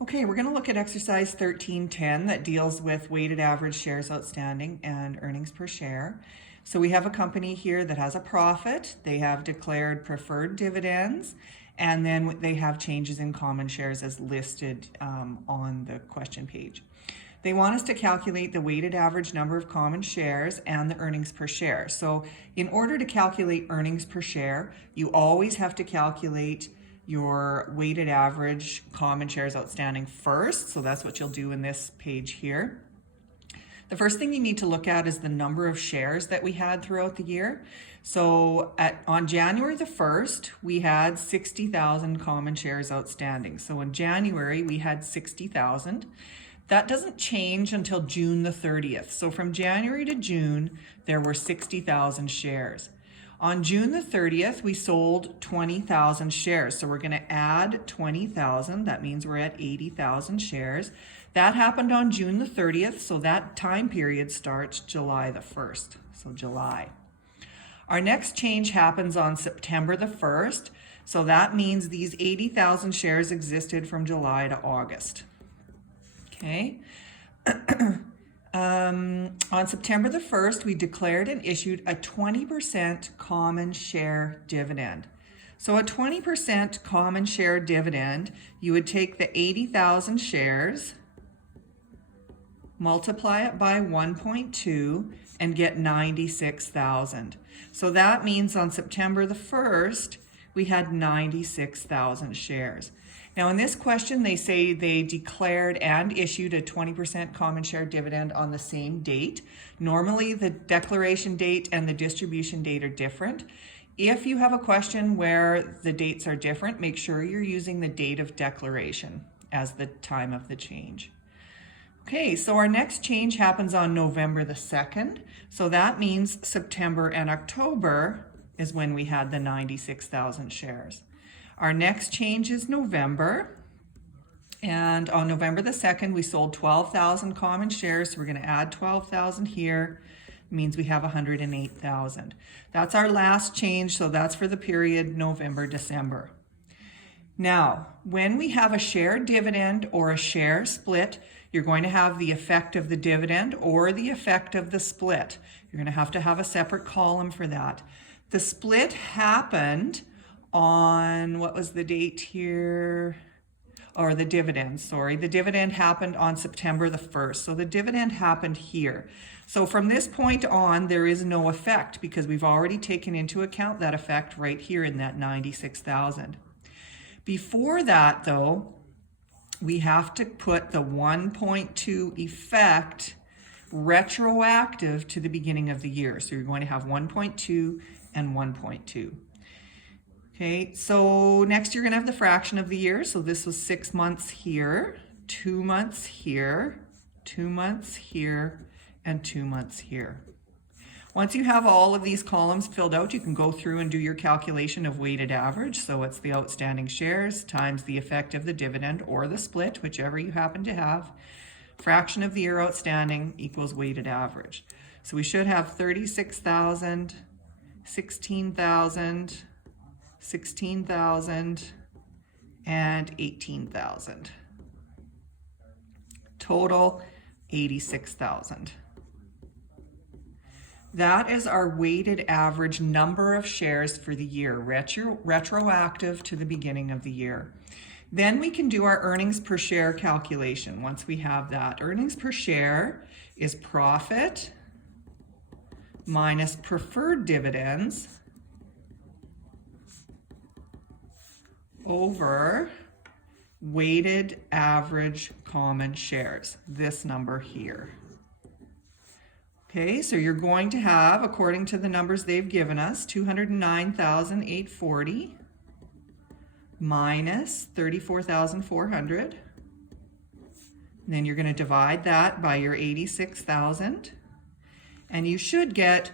Okay, we're going to look at exercise 1310 that deals with weighted average shares outstanding and earnings per share. So we have a company here that has a profit. They have declared preferred dividends, and then they have changes in common shares as listed on the question page. They want us to calculate the weighted average number of common shares and the earnings per share. So in order to calculate earnings per share, you always have to calculate your weighted average common shares outstanding first. So that's what you'll do in this page here. The first thing you need to look at is the number of shares that we had throughout the year. So on January the 1st, we had 60,000 common shares outstanding. So in January, we had 60,000. That doesn't change until June the 30th. So from January to June, there were 60,000 shares. On June the 30th, we sold 20,000 shares. So we're going to add 20,000. That means we're at 80,000 shares. That happened on June the 30th. So that time period starts July the 1st. So July. Our next change happens on September the 1st. So that means these 80,000 shares existed from July to August. Okay. On September the 1st, we declared and issued a 20% common share dividend. So a 20% common share dividend, you would take the 80,000 shares, multiply it by 1.2 and get 96,000. So that means on September the 1st, we had 96,000 shares. Now in this question, they say they declared and issued a 20% common share dividend on the same date. Normally the declaration date and the distribution date are different. If you have a question where the dates are different, make sure you're using the date of declaration as the time of the change. Okay, so our next change happens on November the 2nd. So that means September and October is when we had the 96,000 shares. Our next change is November, and on November the 2nd, we sold 12,000 common shares, so we're going to add 12,000 here. It means we have 108,000. That's our last change, so that's for the period November-December. Now, when we have a share dividend or a share split, you're going to have the effect of the dividend or the effect of the split. You're going to have a separate column for that. The split happened on, what was the date here? Or the dividend, sorry. The dividend happened on September the 1st. So the dividend happened here. So from this point on, there is no effect because we've already taken into account that effect right here in that 96,000. Before that though, we have to put the 1.2 effect retroactive to the beginning of the year. So you're going to have 1.2 and 1.2. Okay, so next you're going to have the fraction of the year. So this was 6 months here, 2 months here, 2 months here, and 2 months here. Once you have all of these columns filled out, you can go through and do your calculation of weighted average. So it's the outstanding shares times the effect of the dividend or the split, whichever you happen to have. Fraction of the year outstanding equals weighted average. So we should have 36,000, 16,000, 16,000, and 18,000. Total 86,000. That is our weighted average number of shares for the year, retroactive to the beginning of the year. Then we can do our earnings per share calculation once we have that. Earnings per share is profit minus preferred dividends over weighted average common shares, this number here. Okay, so you're going to have, according to the numbers they've given us, 209,840 minus 34,400. Then you're going to divide that by your 86,000, and you should get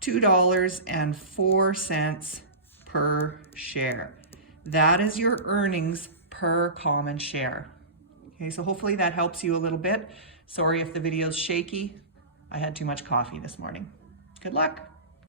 $2.04 per share. That is your earnings per common share. Okay, so hopefully that helps you a little bit. Sorry if the video's shaky. I had too much coffee this morning. Good luck.